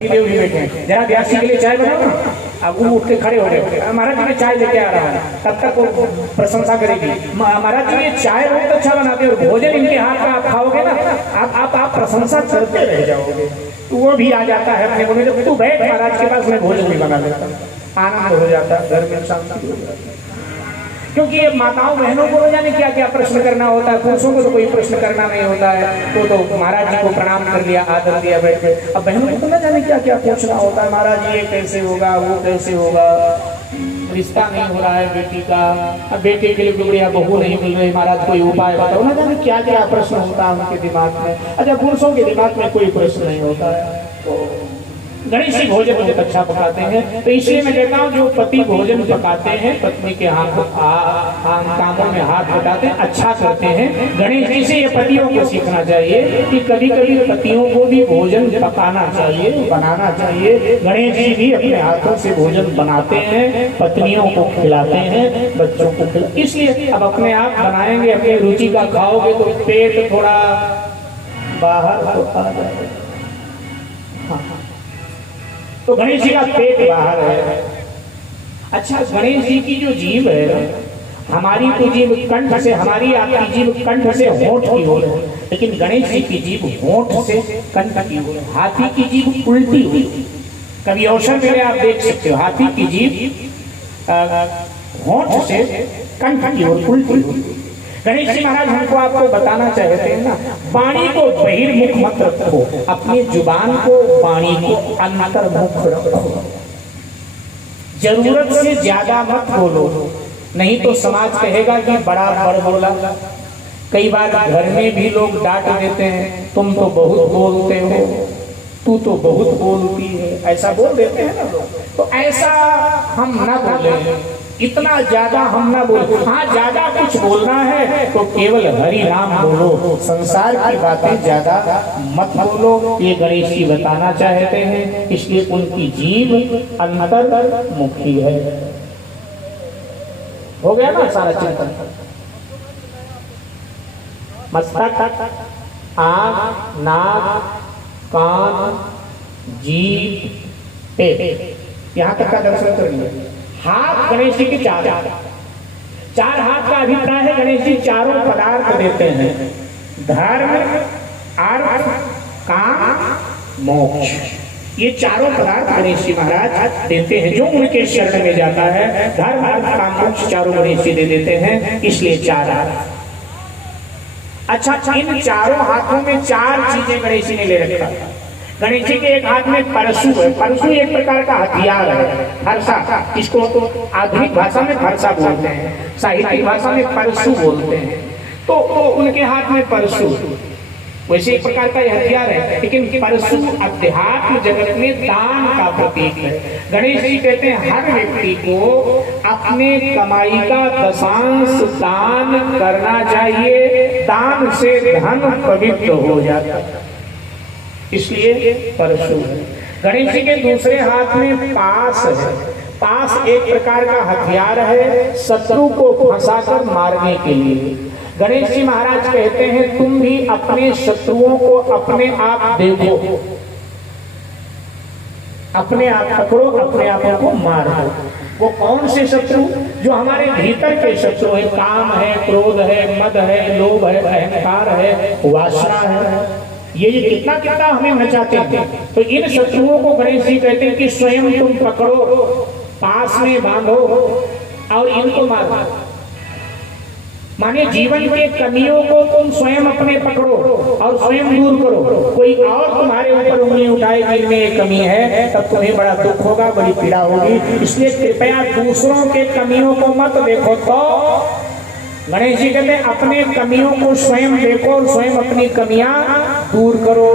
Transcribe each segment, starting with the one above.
के लिए भी बैठे हैं, जरा व्यासी के लिए चाय बनाओ ना। अब वो उठ के खड़े हो गए, महाराज जी मैं चाय लेके आ रहा है, तब तक वो प्रशंसा करेगी, महाराज जी ये चाय बहुत अच्छा बनाते हैं और भोजन इनके हाथ का आप खाओगे ना, आप प्रशंसा करते रह जाओगे। तो वो भी आ जाता है अपने बोले, जब तू बैठ महाराज के पास, मैं भोजन भी बना लेता हूँ, आनंद हो जाता है, घर में शांति हो जाती है। क्योंकि ये माताओं बहनों को न जाने क्या क्या प्रश्न करना होता है, पुरुषों को तो कोई प्रश्न करना नहीं होता है। तो महाराज जी को प्रणाम कर लिया, आदर दिया, बैठ गए। अब बहनों को तो न जाने क्या क्या पूछना होता है, महाराज जी ये कैसे होगा, वो कैसे होगा, रिश्ता नहीं हो रहा है बेटी का, अब बेटे के लिए बढ़िया बहू नहीं मिल रही, महाराज कोई उपाय बताओ। न जाने क्या क्या प्रश्न होता है उनके दिमाग में। अच्छा, पुरुषों के दिमाग में कोई प्रश्न नहीं होता है। तो गणेश जी भोजन बहुत अच्छा पकाते हैं, तो इसलिए मैं कहता हूँ जो पति भोजन पकाते हैं, पत्नी के कामों में हाथ बटाते हैं, अच्छा करते हैं। गणेश जी से ये पतियों को सीखना चाहिए कि कभी कभी पतियों को भी भोजन पकाना चाहिए, बनाना चाहिए। गणेश जी भी अपने हाथों से भोजन बनाते हैं, पत्नियों को खिलाते हैं, बच्चों को खिलाते। इसलिए अब अपने आप बनाएंगे, अपनी रुचि का खाओगे तो पेट थोड़ा बाहर तो आ जाएगा। तो गणेश जी का पेट बाहर है। अच्छा, गणेश जी की जो जीभ है, हमारी तो जीभ कंठ से, हमारी आपकी जीभ कंठ से होंठ की ओर है, लेकिन गणेश जी की जीभ होंठ से कंठ की ओर है। हाथी की जीभ उल्टी हुई, कभी अवसर मिले आप देख सकते हो, हाथी की जीभ होंठ से कंठ की ओर उल्टी हुई। गणेश जी महाराज हमको आपको बताना चाहते हैं ना, वाणी को बहिर्मुख मत रखो, अपनी जुबान को, वाणी को अंतर्मुख रखो। जरूरत से ज्यादा मत बोलो, नहीं तो समाज कहेगा कि बड़ा बड़ बोला। कई बार घर में भी लोग डांट देते हैं, तुम तो बहुत बोलते हो, तू तो बहुत बोलती है, ऐसा बोल देते हैं ना लोग। तो ऐसा हम ना बोले, इतना ज्यादा हम ना बोलो। हाँ, ज्यादा कुछ बोलना है तो केवल हरि नाम बोलो, संसार की बातें ज्यादा मत बोलो, ये गणेश जी बताना चाहते हैं। इसलिए उनकी जीभ अंतर्मुखी है। हो गया ना सारा चिंतन। मस्तक, आंख, नाक, कान, जीभ, पेट, यहाँ तक का दर्शन कर लिया। हाथ गणेश जी के चार हाथ का अभिप्राय है, गणेश जी चारों पदार्थ देते हैं, धर्म, अर्थ, काम, मोक्ष। ये चारों पदार्थ गणेश जी महाराज देते हैं, जो उनके शरण में जाता है। धर्म, अर्थ, काम, मोक्ष चारों गणेश जी दे देते हैं, इसलिए चार हाथ। अच्छा, इन चारों हाथों में चार चीजें गणेश जी ने ले रखा। गणेश जी के एक हाथ में परशु है। परशु एक प्रकार का हथियार है, फरसा, इसको तो आधुनिक भाषा में फरसा बोलते हैं, साहित्यिक भाषा में परशु बोलते हैं। तो उनके हाथ में परशु, वैसे एक प्रकार का हथियार है, लेकिन परशु अध्यात्म जगत में दान का प्रतीक है। गणेश जी कहते हैं हर व्यक्ति को अपने कमाई का दशांश दान करना चाहिए, दान से धन पवित्र हो जाता है, इसलिए परशु है। गणेश जी के दूसरे हाथ में पास है। पास एक प्रकार का हथियार है, शत्रु को फंसाकर मारने के लिए। गणेश जी महाराज कहते हैं तुम भी अपने शत्रुओं को अपने आप देखो, अपने आप पकड़ो, अपने आप को मारो। वो कौन से शत्रु? जो हमारे भीतर के शत्रु है, काम है, क्रोध है, मद है, लोभ है, अहंकार है, वासना है, ये कितना कितना हमें नचाते हैं। तो इन शत्रुओं को गणेश जी कहते हैं कि स्वयं तुम पकड़ो, पास में बांधो और इनको मारो। माने जीवन के कमियों को तुम स्वयं अपने पकड़ो और स्वयं दूर करो। कोई और तुम्हारे ऊपर उंगली उठाए कि इनमें एक कमी है, तब तुम्हें बड़ा दुख होगा, बड़ी पीड़ा होगी। इसलिए कृपया दूसरों के कमियों को मत देखो। तो गणेश जी कहते हैं अपने कमियों को स्वयं देखो और स्वयं अपनी कमियां दूर करो।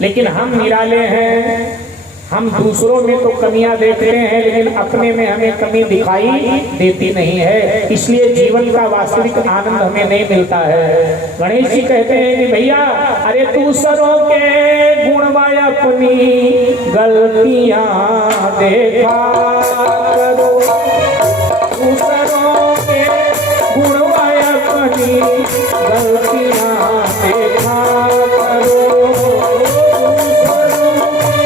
लेकिन हम निराले हैं, हम दूसरों में तो कमियां देखते हैं, लेकिन अपने में हमें कमी दिखाई देती नहीं है। इसलिए जीवन का वास्तविक आनंद हमें नहीं मिलता है। गणेश जी कहते हैं कि भैया, अरे दूसरों के गुण में अपनी गलतियां देखा करो, दूसरों के गुण में अपनी गलतियां देखा करो, दूसरों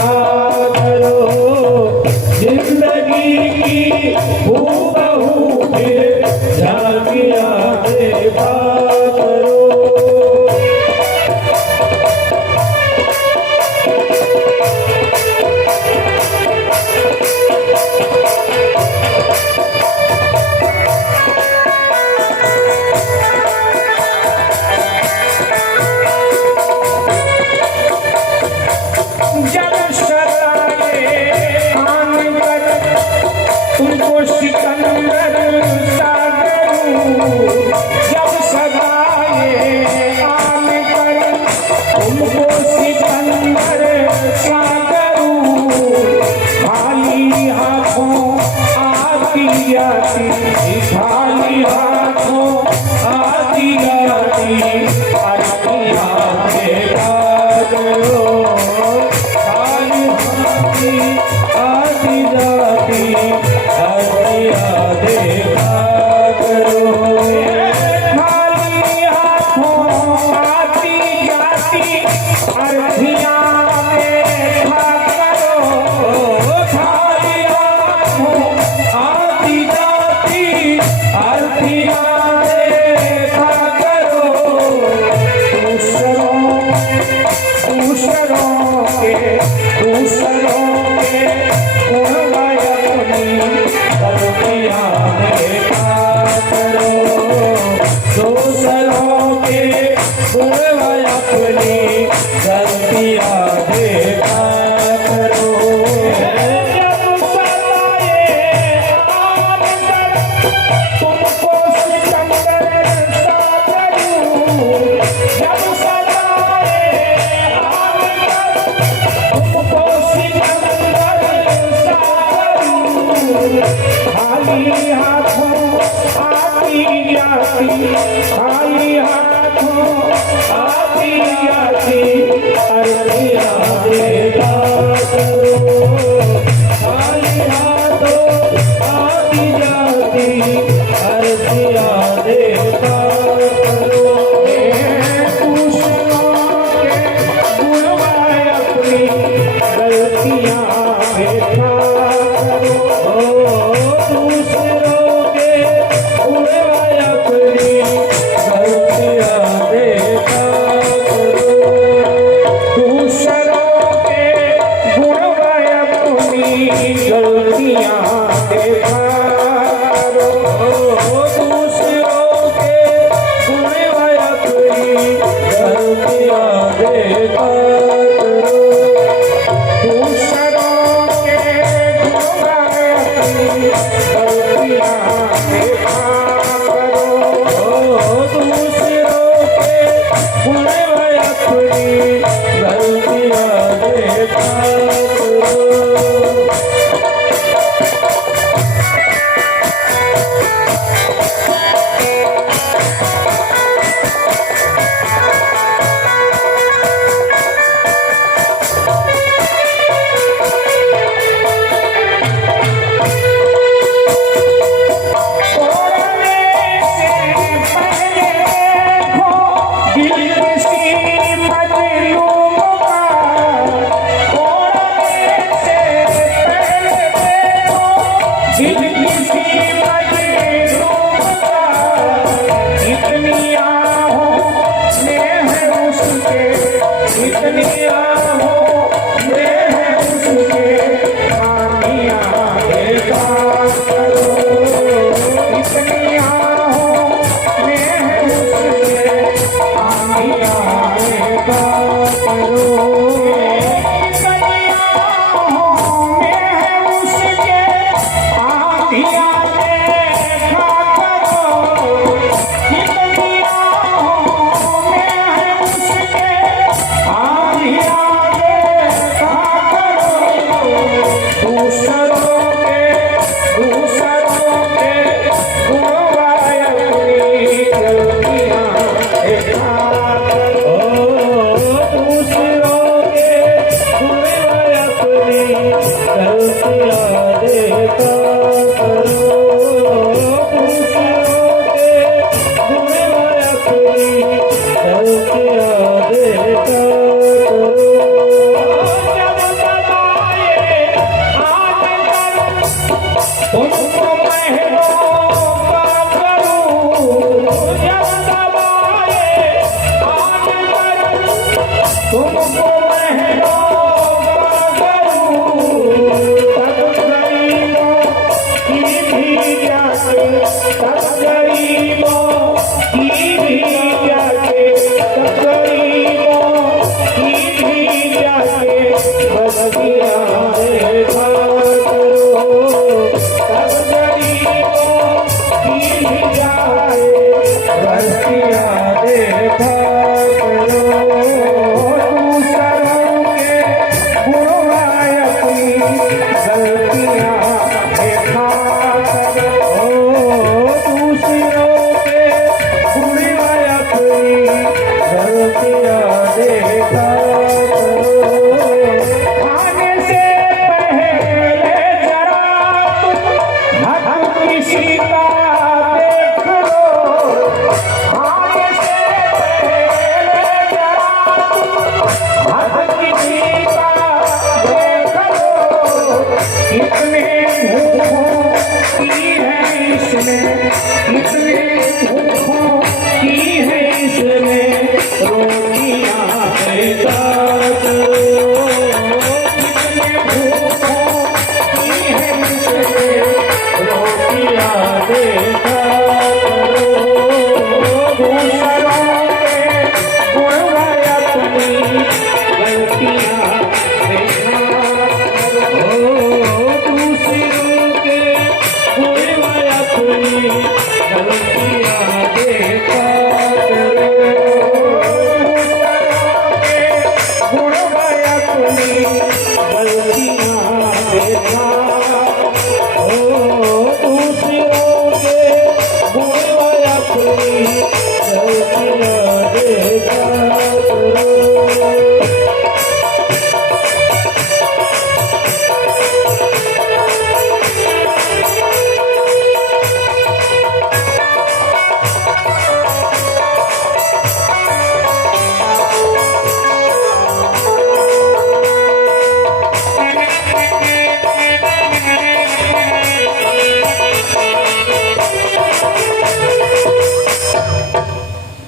किया करो, जिंदगी की हूबहू फिर झांकियां देखा करो। जब सताए आनंद तुमको सिकंदर सागरू, जब सताए आनंद तुमको सिकंदर सागरू, खाली हाथों आती आती, खाली हाथों आती आती अरतियां देखा करो, आती जाती अरतियां देखा करो। खाली हाथों आती जाती अरतियां देखा करो, खाली हाथों आती जाती अरतियां देखा करो। दूसरों के गुणगाय अपनी गलतियां देखा करो, दूसरों के गुणगाय अपनी गलतियां देखा करो। जब सताए आनंद तुमको सिकंदर सागरू, जब सताए आनंद तुमको सिकंदर सागरू, खाली हाथों आती जाती, खाली हाथों आती जाती अरतियां देखा करो, खाली हाथों आती जाती अरतियां देखा करो। दूसरों के गुणगाय अपनी गलतियां देखा करो, दूसरों के गुणगाय अपनी गलतियां देखा करो, दूसरों के गुणगाय अपनी गलतियां देखा करो, दूसरों के गुणगाय अपनी गलतियां देखा करो, दूसरों के गुणगाय अपनी गलतियां देखा करो, दूसरों के गुणगाय अपनी गलतियां देखा करो। तोड़ने से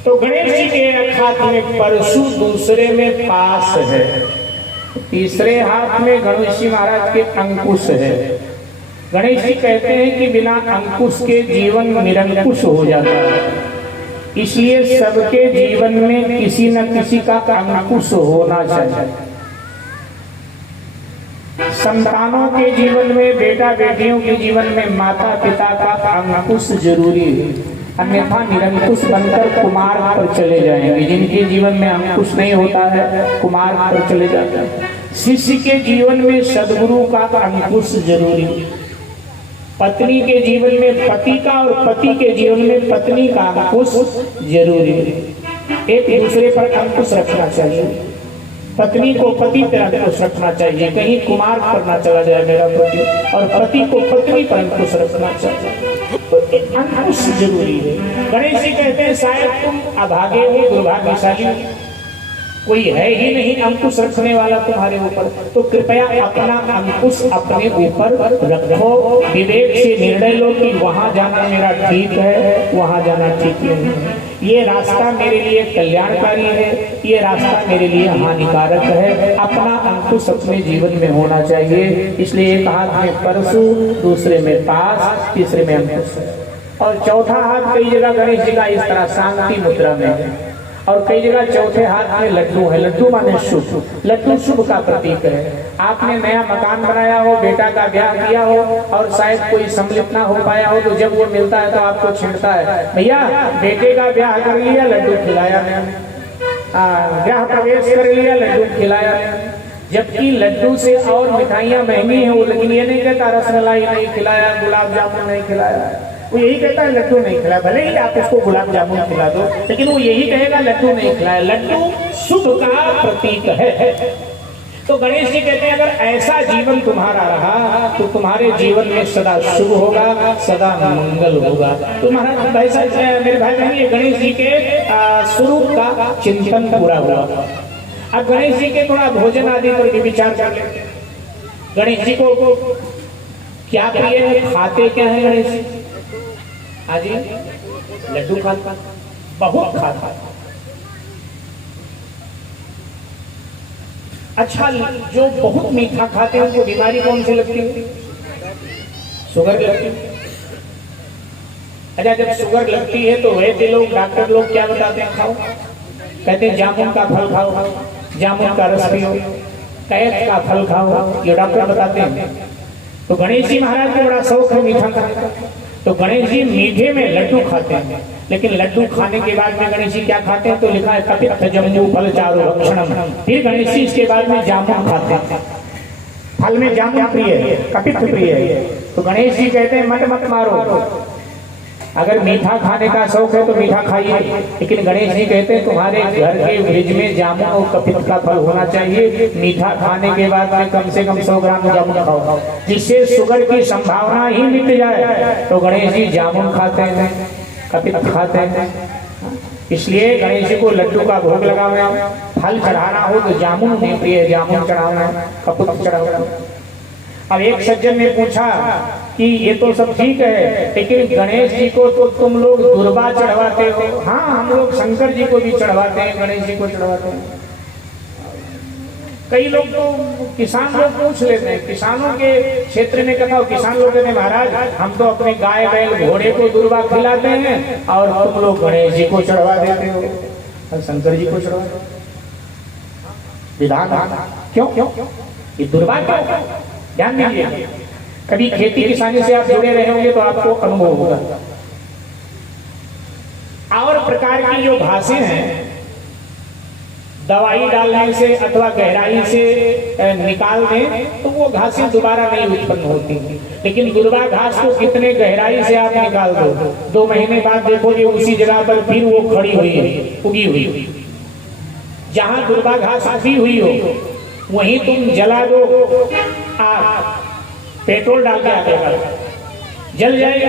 तो गणेश जी के एक हाथ में परशु, दूसरे में पास है, तीसरे हाथ में गणेश जी महाराज के अंकुश है। गणेश जी कहते हैं कि बिना अंकुश के जीवन निरंकुश हो जाता है, इसलिए सबके जीवन में किसी न किसी का अंकुश होना चाहिए। संतानों के जीवन में, बेटा बेटियों के जीवन में माता पिता का अंकुश जरूरी है, अन्यथा निरंकुश बनकर कुमार पर चले जाएंगे। जिनके जीवन में अंकुश नहीं होता है कुमार पर चले जाते हैं। शिष्य के जीवन में सद्गुरु का अंकुश जरूरी है, पत्नी के जीवन में पति का और पति के जीवन में पत्नी का अंकुश जरूरी है। एक दूसरे पर अंकुश रखना चाहिए, पत्नी को पति पर अंकुश रखना चाहिए, कहीं कुमार पर ना चला जाए मेरा पति, और पति को पत्नी पर अंकुश रखना चाहिए। तो अंकुश जरूरी है। गणेश जी कहते हैं शायद तुम अभागे हो, दुर्भाग्यशाली, कोई है ही नहीं अंकुश रखने वाला तुम्हारे ऊपर, तो कृपया अपना अंकुश अपने ऊपर रखो। विवेक से निर्णय लो कि वहां जाना मेरा ठीक है, वहां जाना ठीक नहीं है, ये रास्ता मेरे लिए कल्याणकारी है, ये रास्ता मेरे लिए हानिकारक है। अपना अंकुश अपने जीवन में होना चाहिए। इसलिए एक हाथ में परशु, दूसरे में पास, तीसरे में अंकुश है, और चौथा हाथ कई जगह गणेश जी का इस तरह शांति मुद्रा में है, और कई जगह चौथे हाथ में लड्डू है। लड्डू माने शुभ, लड्डू शुभ का प्रतीक है। आपने नया मकान बनाया हो, बेटा का ब्याह किया हो, और शायद कोई सम्मिलित ना हो पाया हो, तो जब वो मिलता है तो आपको छिड़ता है, भैया बेटे का ब्याह कर लिया, लड्डू खिलाया नहीं, ब्याह प्रवेश कर लिया, लड्डू खिलाया नहीं। जबकि लड्डू से और मिठाइयाँ महंगी हैं, लेकिन ये नहीं कहता रसमलाई नहीं खिलाया, गुलाब जामुन नहीं खिलाया, वो यही कहता है लड्डू नहीं खिलाया। भले ही आप उसको गुलाब जामुन खिला दो, लेकिन वो यही कहेगा लड्डू नहीं खिलाया। लड्डू शुभ का प्रतीक है। तो गणेश जी कहते हैं अगर ऐसा जीवन तुम्हारा रहा तो तुम्हारे जीवन में सदा शुभ होगा, सदा मंगल होगा। तो महाराज भाई साहब, मेरे भाई बहन, ये गणेश जी के स्वरूप का चिंतन पूरा हुआ। अब गणेश जी के थोड़ा भोजन आदि पर भी विचार कर ले। गणेश जी को क्या प्रिय है, खाते क्या है गणेश जी? हाजी लड्डू खाता, बहुत खाता। अच्छा, जो बहुत मीठा खाते हैं उनको बीमारी कौन सी लगती है? शुगर लगती है। अच्छा, जब शुगर लगती है तो वैसे लोग, डॉक्टर लोग क्या बताते हैं? खाओ, कहते हैं जामुन का फल खाओ, जामुन का रस पियो, कैद का फल खाओ, ये डॉक्टर बताते हैं। तो गणेश जी महाराज को बड़ा शौक है मीठा खाने का, तो गणेश जी मीठे में लड्डू खाते हैं। लेकिन लड्डू खाने के बाद में गणेश जी क्या खाते हैं, तो लिखा है कपित्थ जम्बू फल चारु भक्षणम। फिर गणेश जी इसके बाद में जामुन खाते हैं। फल में जामुन प्रिय है, कपित्थ प्रिय है। तो गणेश जी कहते हैं मत मत मारो, अगर मीठा खाने का शौक है तो मीठा खाइए, लेकिन गणेश जी कहते हैं तुम्हारे घर के फ्रिज में जामुन और कपित्थ का फल होना चाहिए। मीठा खाने के बाद में कम से कम 100 ग्राम जामुन खाओ, जिससे शुगर की संभावना ही मिट जाए। तो गणेश जी जामुन खाते हैं, कपित्थ खाते हैं। इसलिए गणेश जी को लड्डू का भोग लगावे, फल चढ़ाना हो तो जामुन नहीं प्रिय, जामुन चढ़ाना, कपित्थ चढ़ाना। अब एक सज्जन ने पूछा कि ये तो सब ठीक है, लेकिन गणेश जी को तो तुम लोग दुर्बा चढ़वाते हो। हाँ, हम लोग शंकर जी को भी चढ़वाते हैं, गणेश जी को चढ़वाते हैं। कई लोग तो किसान लोग पूछ लेते हैं, किसानों के क्षेत्र में कहता हो, किसान लोग कहते हैं महाराज हम तो अपने गाय बैल घोड़े को दुर्बा खिलाते हैं और तुम लोग गणेश जी को चढ़वा देते हो और शंकर जी को चढ़वा देते हो। विधान क्यों क्यों ये दुर्बा क्यों? ध्यान दीजिए, कभी खेती किसानी से आप जुड़े रहे होंगे तो आपको अनुभव होगा। और प्रकार की जो घासें हैं, दवाई डालने से अथवा गहराई से निकाल दें तो वो घासें दोबारा नहीं उत्पन्न होती। लेकिन दुर्बा घास को कितने गहराई से आप निकाल दो, 2 महीने बाद देखोगे उसी जगह पर फिर वो खड़ी हुई है, उगी हुई। जहां दुर्बा घास उगी हुई हो वहीं तुम जला दो, आग पेट्रोल डाल के आगेगा जल जाएगा।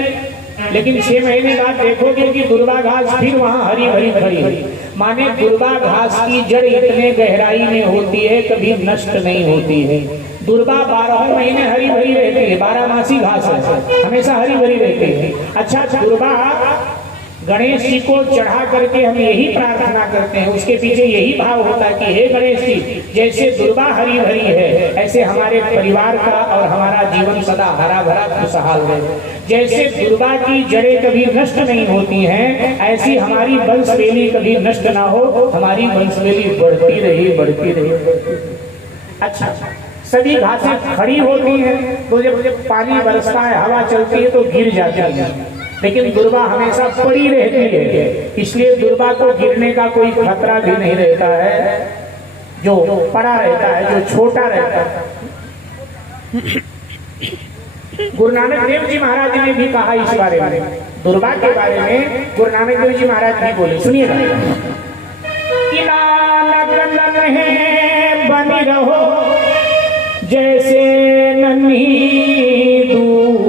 लेकिन 6 महीने बाद देखोगे कि दुर्बा घास फिर वहां हरी भरी खड़ी हुई। माने दुर्बा घास की जड़ इतने गहराई में होती है, कभी नष्ट नहीं होती है। दुर्बा 12 महीने हरी भरी रहती है, 12 घास है, हमेशा हरी भरी रहती है। अच्छा, दुर्बा गणेश जी को चढ़ा करके हम यही प्रार्थना करते हैं, उसके पीछे यही भाव होता है कि हे गणेश जी, जैसे दुर्बा हरी भरी है ऐसे हमारे परिवार का और हमारा जीवन सदा हरा भरा खुशहाल रहे। जैसे दुर्बा की जड़ें कभी नष्ट नहीं होती हैं, ऐसी हमारी वंशवेली कभी नष्ट ना हो, हमारी वंशवेली बढ़ती रही। अच्छा, सभी घासें खड़ी होती हैं तो जब पानी बरसता है, हवा चलती है तो गिर जाती है, लेकिन दुर्बा हमेशा पड़ी रहती है। इसलिए दुर्बा को गिरने का कोई खतरा भी नहीं रहता है, जो पड़ा रहता है, जो छोटा रहता है। गुरु नानक देव जी महाराज ने भी कहा इस बारे में, दुर्बा के बारे में गुरु नानक देव जी महाराज भी बोले, सुनिएगा। कि नानक नन्हे बनी रहो जैसे नन्ही दूध,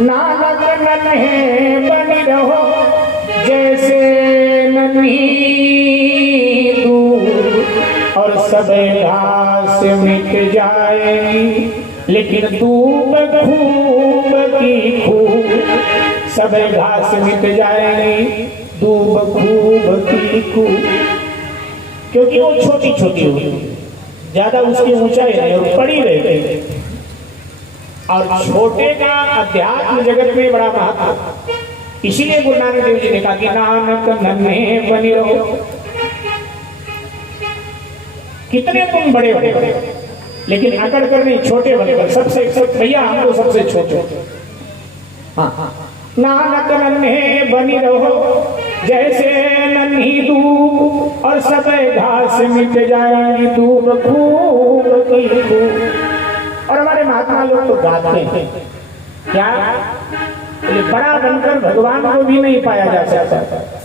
नानक नन्हे बनी रहो जैसे नन्ही दूध, और सब घास मिट जाएगी लेकिन दूब खूब की खूब। सब घास मिट जाएगी, दूब खूब की खूब, क्योंकि वो छोटी छोटी होगी, ज्यादा उसकी ऊंचाई नहीं और पड़ी रहती। और छोटे का अध्यात्म जगत में बड़ा महत्व। इसीलिए गुरु नानक देव जी ने कहा कि नानक नन्हे बनी रहो। कितने तुम बड़े हो, लेकिन अकड़ कर नहीं, छोटे बने, सबसे भैया हम तो सबसे छोटे। हाँ, नानक नन्हे बनी रहो जैसे नन्ही दूब, और सब घास मिट जाएगी, दूब खूब की खूब। और हमारे महात्मा लोग तो गाते हैं, क्या बड़ा बनकर भगवान को भी नहीं पाया जा सकता।